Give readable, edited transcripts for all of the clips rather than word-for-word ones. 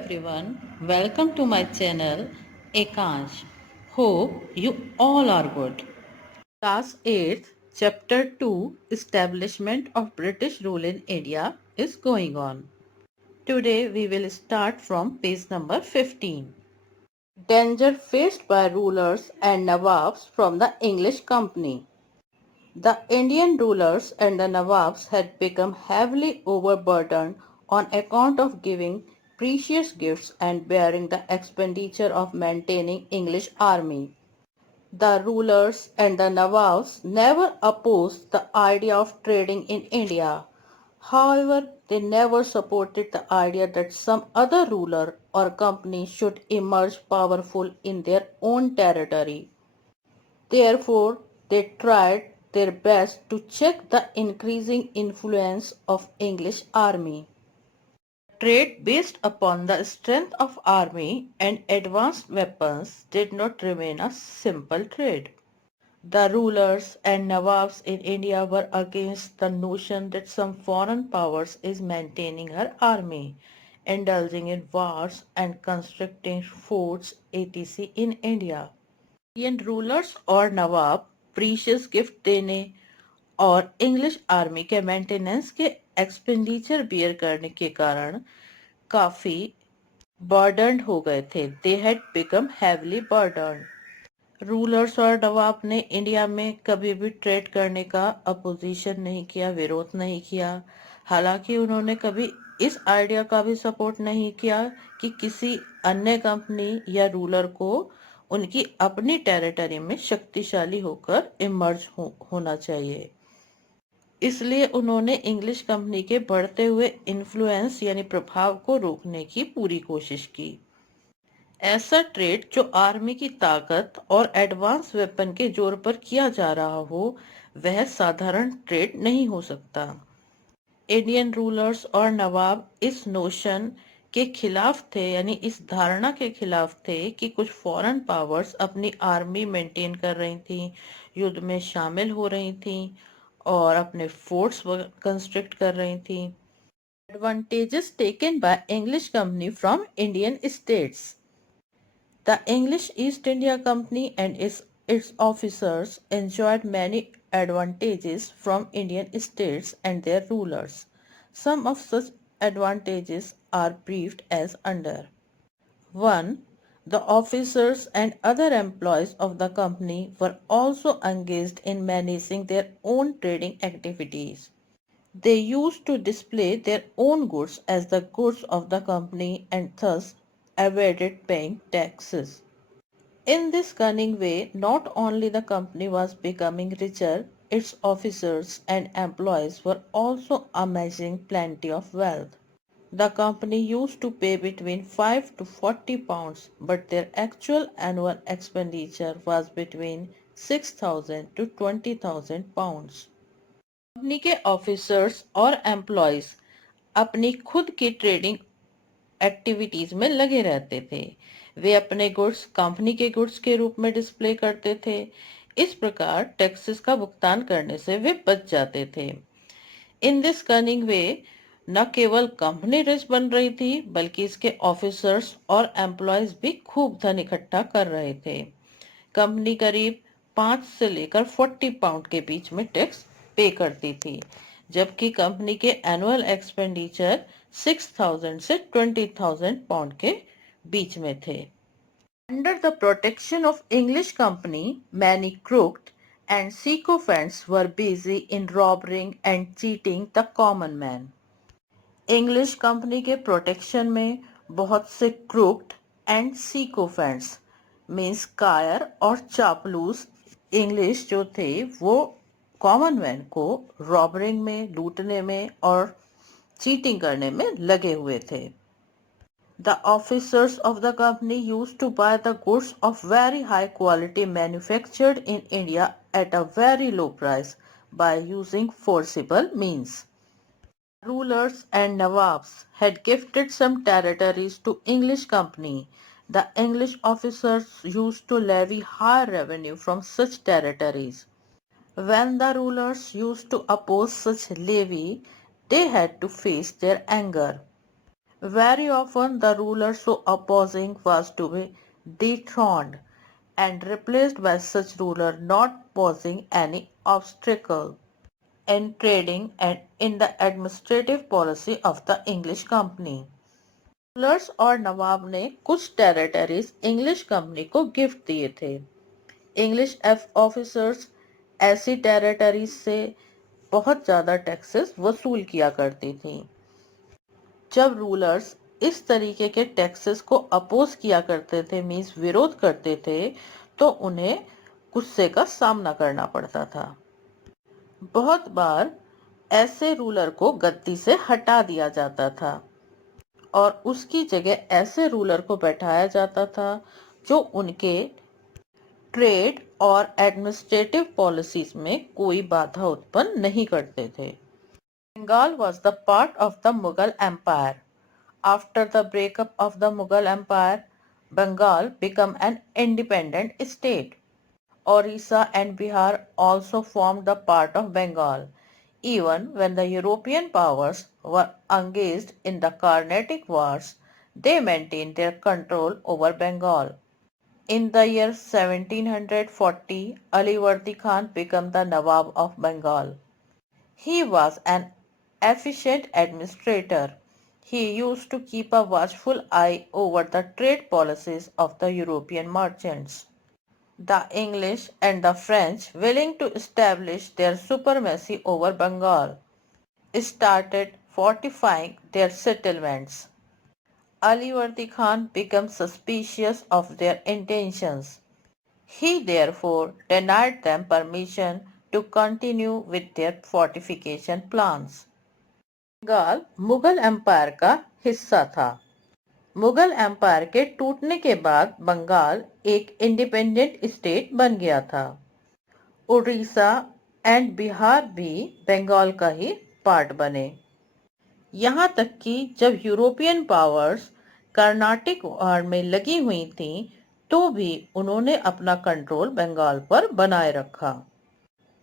everyone, welcome to my channel Ekansh. Hope you all are good. Class 8th, Chapter 2 Establishment of British Rule in India is going on. Today we will start from page number 15. Danger faced by rulers and Nawabs from the English Company. The Indian rulers and the Nawabs had become heavily overburdened on account of giving precious gifts and bearing the expenditure of maintaining English army. The rulers and the Nawabs never opposed the idea of trading in India. However, they never supported the idea that some other ruler or company should emerge powerful in their own territory. Therefore, they tried their best to check the increasing influence of English army. Trade based upon the strength of army and advanced weapons did not remain a simple trade. The rulers and Nawabs in India were against the notion that some foreign powers is maintaining her army, indulging in wars and constructing forts etc. in India. Indian rulers और nawab precious gift देने और English army के maintenance के expenditure bear करने के कारण काफी burdened हो गए थे. They had become heavily burdened. Rulers और नवाब ने इंडिया में कभी भी ट्रेड करने का अपोजिशन नहीं किया, विरोध नहीं किया. हालांकि उन्होंने कभी इस आइडिया का भी सपोर्ट नहीं किया कि किसी अन्य कंपनी या रूलर को उनकी अपनी टेरिटरी में शक्तिशाली होकर इमर्ज होना चाहिए. इसलिए उन्होंने इंग्लिश कंपनी के बढ़ते हुए इन्फ्लुएंस यानी प्रभाव को रोकने की पूरी कोशिश की. ऐसा ट्रेड जो आर्मी की ताकत और एडवांस वेपन के जोर पर किया जा रहा हो, वह साधारण ट्रेड नहीं हो सकता. इंडियन रूलर्स और नवाब इस नोशन के खिलाफ थे, यानी इस धारणा के खिलाफ थे कि कुछ फॉरेन पावर्स अपनी आर्मी मेंटेन कर रही थी, युद्ध में शामिल हो रही थी और अपने फोर्ट्स कंस्ट्रक्ट कर रही थी. Advantages taken by English company from Indian states. The English East India Company and its officers enjoyed many advantages from Indian states and their rulers. Some of such advantages are briefed as under. 1. The officers and other employees of the company were also engaged in managing their own trading activities. They used to display their own goods as the goods of the company and thus avoided paying taxes. In this cunning way, not only the company was becoming richer, its officers and employees were also amassing plenty of wealth. The company used to pay between 5 to 40 pounds, but their actual annual expenditure was between 6,000 to 20,000 pounds. Company के officers और employees अपनी खुद की trading activities में लगे रहते थे. वे अपने गुड्स कंपनी के गुड्स के रूप में डिस्प्ले करते थे. इस प्रकार टैक्सेस का भुगतान करने से वे बच जाते थे. इन दिस कनिंग वे न केवल कंपनी रिच बन रही थी, बल्कि इसके ऑफिसर्स और एम्प्लॉयज भी खूब धन इकट्ठा कर रहे थे. कंपनी करीब 5 से लेकर 40 पाउंड के बीच में टैक्स पे करती थी, जबकि कंपनी के एनुअल एक्सपेंडिचर 6,000 से 20,000 पाउंड के बीच में थे. Under the protection of English company, many crooked and sycophants were busy in robbing and cheating the common man. English company के प्रोटेक्शन में बहुत से क्रूक्ड एंड sycophants मीन्स कायर और चापलूस इंग्लिश जो थे वो कॉमन मैन को रॉबरिंग में, लूटने में और चीटिंग करने में लगे हुए थे. The officers of the company used to buy the goods of very high quality manufactured in India at a very low price by using forcible means. Rulers and Nawabs had gifted some territories to English company. The English officers used to levy high revenue from such territories. When the rulers used to oppose such levy, they had to face their anger. Very often the ruler so opposing was to be dethroned and replaced by such ruler not posing any obstacle in trading and in the administrative policy of the English company. Rulers और नवाब ने कुछ territories English company को gift दिए थे। English officers ऐसी territories से बहुत ज़्यादा टैक्सेस वसूल किया करती थी। जब रूलर्स इस तरीके के टैक्सेस को अपोज किया करते थे, मीन्स विरोध करते थे, तो उन्हें गुस्से का सामना करना पड़ता था। बहुत बार ऐसे रूलर को गद्दी से हटा दिया जाता था और उसकी जगह ऐसे रूलर को बैठाया जाता था जो उनके ट्रेड और एडमिनिस्ट्रेटिव पॉलिसीज में कोई बाधा उत्पन्न नहीं करते थे। Bengal was the part of the Mughal Empire. After the breakup of the Mughal Empire, Bengal became an independent state. Orissa and Bihar also formed the part of Bengal. Even when the European powers were engaged in the Carnatic Wars, they maintained their control over Bengal. In the year 1740, Alivardi Khan became the Nawab of Bengal. He was an efficient administrator. He used to keep a watchful eye over the trade policies of the European merchants. The English and the French, willing to establish their supremacy over Bengal, started fortifying their settlements. Alivardi Khan became suspicious of their intentions. He therefore denied them permission to continue with their fortification plans. Bengal Mughal empire का हिस्सा था। Mughal empire के टूटने के बाद बंगाल एक independent state बन गया था। उड़ीसा एंड बिहार भी बंगाल का ही पार्ट बने। यहाँ तक कि जब यूरोपियन पावर्स कर्नाटिक वार में लगी हुई थीं, तो भी उन्होंने अपना कंट्रोल बंगाल पर बनाए रखा।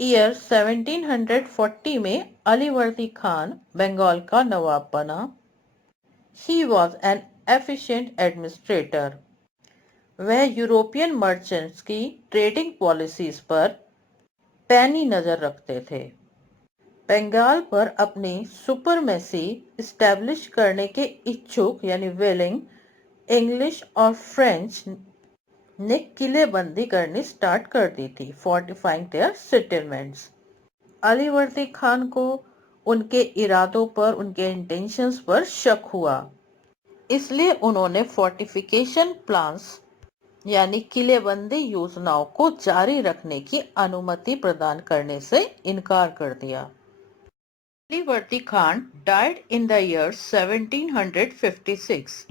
ईयर 1740 में अलीवर्दी खान बंगाल का नवाब बना। He was an efficient administrator. वह यूरोपियन मर्चेंट्स की ट्रेडिंग पॉलिसीज पर पैनी नजर रखते थे। बंगाल पर अपनी सुपरमेसी इस्टेब्लिश करने के इच्छुक यानी विलिंग इंग्लिश और फ्रेंच ने किलेबंदी करनी स्टार्ट कर दी थी, fortifying their settlements. Alivardi Khan को उनके इरादों पर, उनके इंटेंशंस पर शक हुआ, इसलिए उन्होंने फोर्टिफिकेशन प्लान्स यानी किलेबंदी योजनाओं को जारी रखने की अनुमति प्रदान करने से इनकार कर दिया। Alivardi Khan died in the year 1756.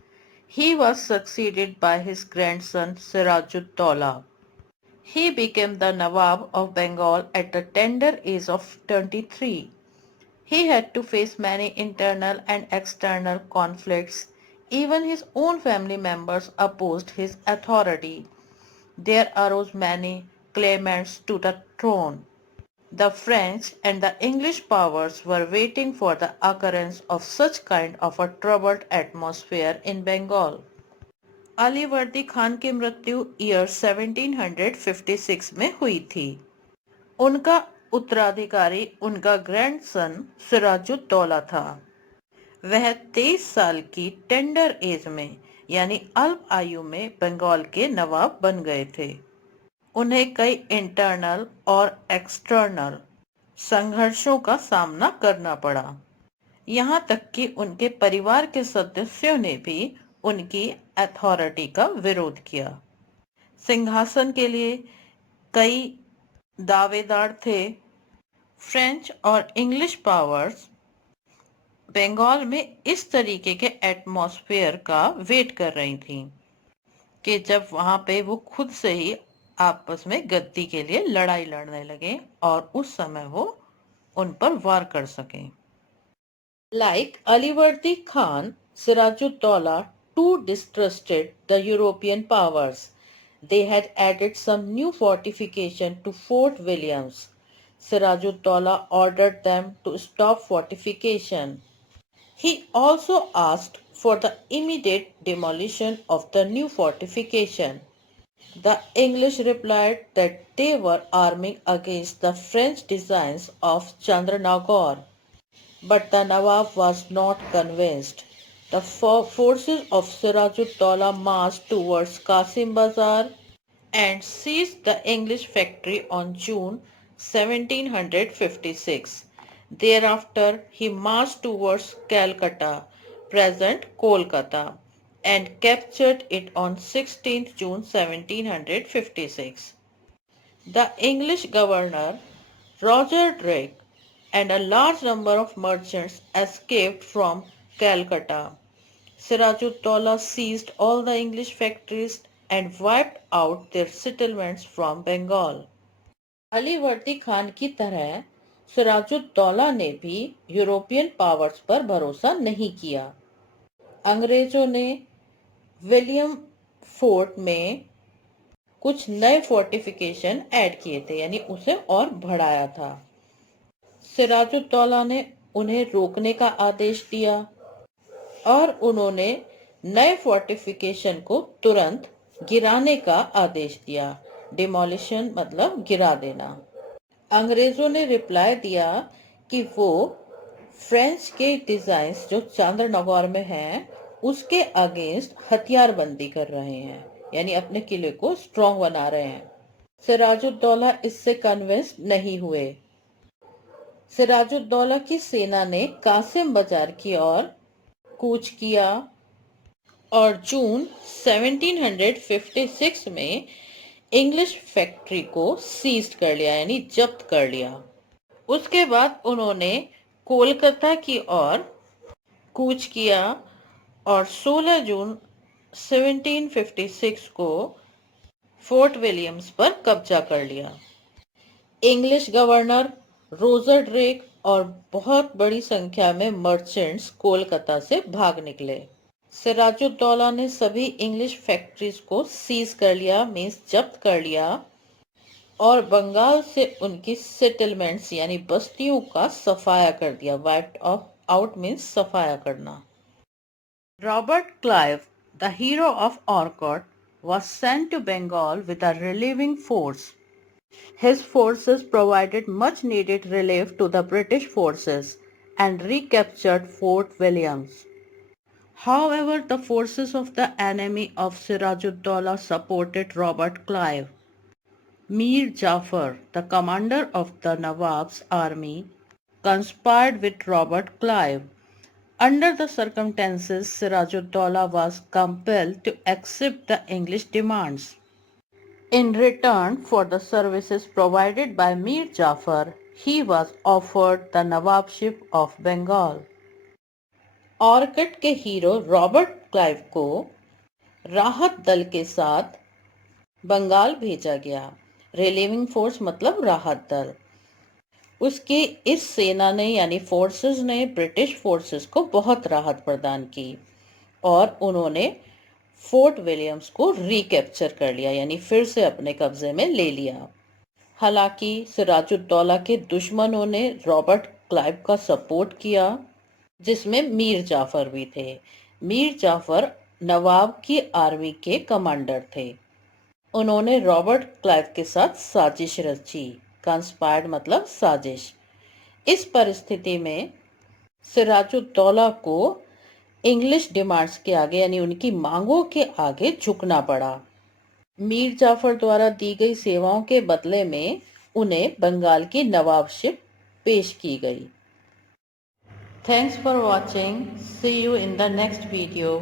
He was succeeded by his grandson Sirajud-Dowla. He became the Nawab of Bengal at the tender age of 23. He had to face many internal and external conflicts. Even his own family members opposed his authority. There arose many claimants to the throne. The French and the English powers were waiting for the occurrence of such kind of a troubled atmosphere in Bengal. Alivardi Khan की मृत्यु year 1756 में हुई थी। उनका उत्तराधिकारी उनका grandson Siraj-ud-Daulah था। वह 23 साल की टेंडर एज में यानी अल्प आयु में बंगाल के नवाब बन गए थे। उन्हें कई इंटरनल और एक्सटर्नल संघर्षों का सामना करना पड़ा। यहाँ तक कि उनके परिवार के सदस्यों ने भी उनकी अथॉरिटी का विरोध किया। सिंहासन के लिए कई दावेदार थे। फ्रेंच और इंग्लिश पावर्स बंगाल में इस तरीके के एटमॉस्फेयर का वेट कर रही थी कि जब वहां पे वो खुद से ही आपस में गद्दी के लिए लड़ाई लड़ने लगे और उस समय वो उन पर वार कर सके। Like Alivardi Khan, Sirajud-Dowla too distrusted the European powers. They had added some new fortification to Fort Williams. Sirajud-Dowla ordered them to stop fortification. He also asked for the immediate demolition of the new fortification. The English replied that they were arming against the French designs of Chandranagore, but the Nawab was not convinced. The forces of Sirajud-Dowla marched towards Qasim Bazar and seized the English factory on June 1756. Thereafter, he marched towards Calcutta, present Kolkata, and captured it on 16th June 1756. The English governor, Roger Drake, and a large number of merchants escaped from Calcutta. Sirajud-Dowla seized all the English factories and wiped out their settlements from Bengal. Alivardi Khan की तरह सिराजुद्दौला ने भी European powers पर भरोसा नहीं किया। अंग्रेजों ने विलियम फोर्ट में कुछ नए फोर्टिफिकेशन ऐड किए थे, यानी उसे और बढ़ाया था। सिराजुद्दौला ने उन्हें रोकने का आदेश दिया और उन्होंने नए फोर्टिफिकेशन को तुरंत गिराने का आदेश दिया। डिमोलिशन मतलब गिरा देना। अंग्रेजों ने रिप्लाई दिया कि वो फ्रेंच के डिजाइन्स जो चांद्रनगौर में हैं उसके अगेंस्ट हथियारबंदी कर रहे हैं, यानी अपने किले को स्ट्रॉन्ग बना रहे हैं। सिराजुद्दौला इससे कन्विंस नहीं हुए। सिराजुद्दौला की सेना ने कासिम बाजार की ओर कूच किया और जून 1756 में इंग्लिश फैक्ट्री को सीज कर लिया, यानी जब्त कर लिया। उसके बाद उन्होंने कोलकाता की ओर कूच किया और 16 जून 1756 को फोर्ट विलियम्स पर कब्जा कर लिया। इंग्लिश गवर्नर रोजर ड्रेक और बहुत बड़ी संख्या में मर्चेंट्स कोलकाता से भाग निकले। सिराजुद्दौला ने सभी इंग्लिश फैक्ट्रीज को सीज कर लिया, मींस जब्त कर लिया, और बंगाल से उनकी सेटलमेंट्स यानी बस्तियों का सफाया कर दिया। वाइप्ड आउट मींस सफाया करना। Robert Clive, the hero of Arcot, was sent to Bengal with a relieving force. His forces provided much needed relief to the British forces and recaptured Fort Williams. However, the forces of the enemy of Sirajuddaulah supported Robert Clive. Mir Jafar, the commander of the Nawab's army, conspired with Robert Clive. Under the circumstances, Sirajuddaulah was compelled to accept the English demands. In return for the services provided by Mir Jafar, he was offered the Nawabship of Bengal. ऑर्कट के hero Robert Clive को राहत दल के साथ बंगाल भेजा गया। Relieving force मतलब राहत दल। उसकी इस सेना ने यानी फोर्सेस ने ब्रिटिश फोर्सेस को बहुत राहत प्रदान की और उन्होंने फोर्ट विलियम्स को रिकैप्चर कर लिया, यानी फिर से अपने कब्जे में ले लिया। हालांकि सिराजुद्दौला के दुश्मनों ने रॉबर्ट क्लाइव का सपोर्ट किया, जिसमें मीर जाफर भी थे। मीर जाफर नवाब की आर्मी के कमांडर थे। उन्होंने रॉबर्ट क्लाइव के साथ साजिश रची। कंस्पायर्ड मतलब साजिश। इस परिस्थिति में सिराजुद्दौला को इंग्लिश डिमांड्स के आगे यानी उनकी मांगों के आगे झुकना पड़ा। मीर जाफर द्वारा दी गई सेवाओं के बदले में उन्हें बंगाल की नवाबशिप पेश की गई। Thanks for watching. See you in the next video.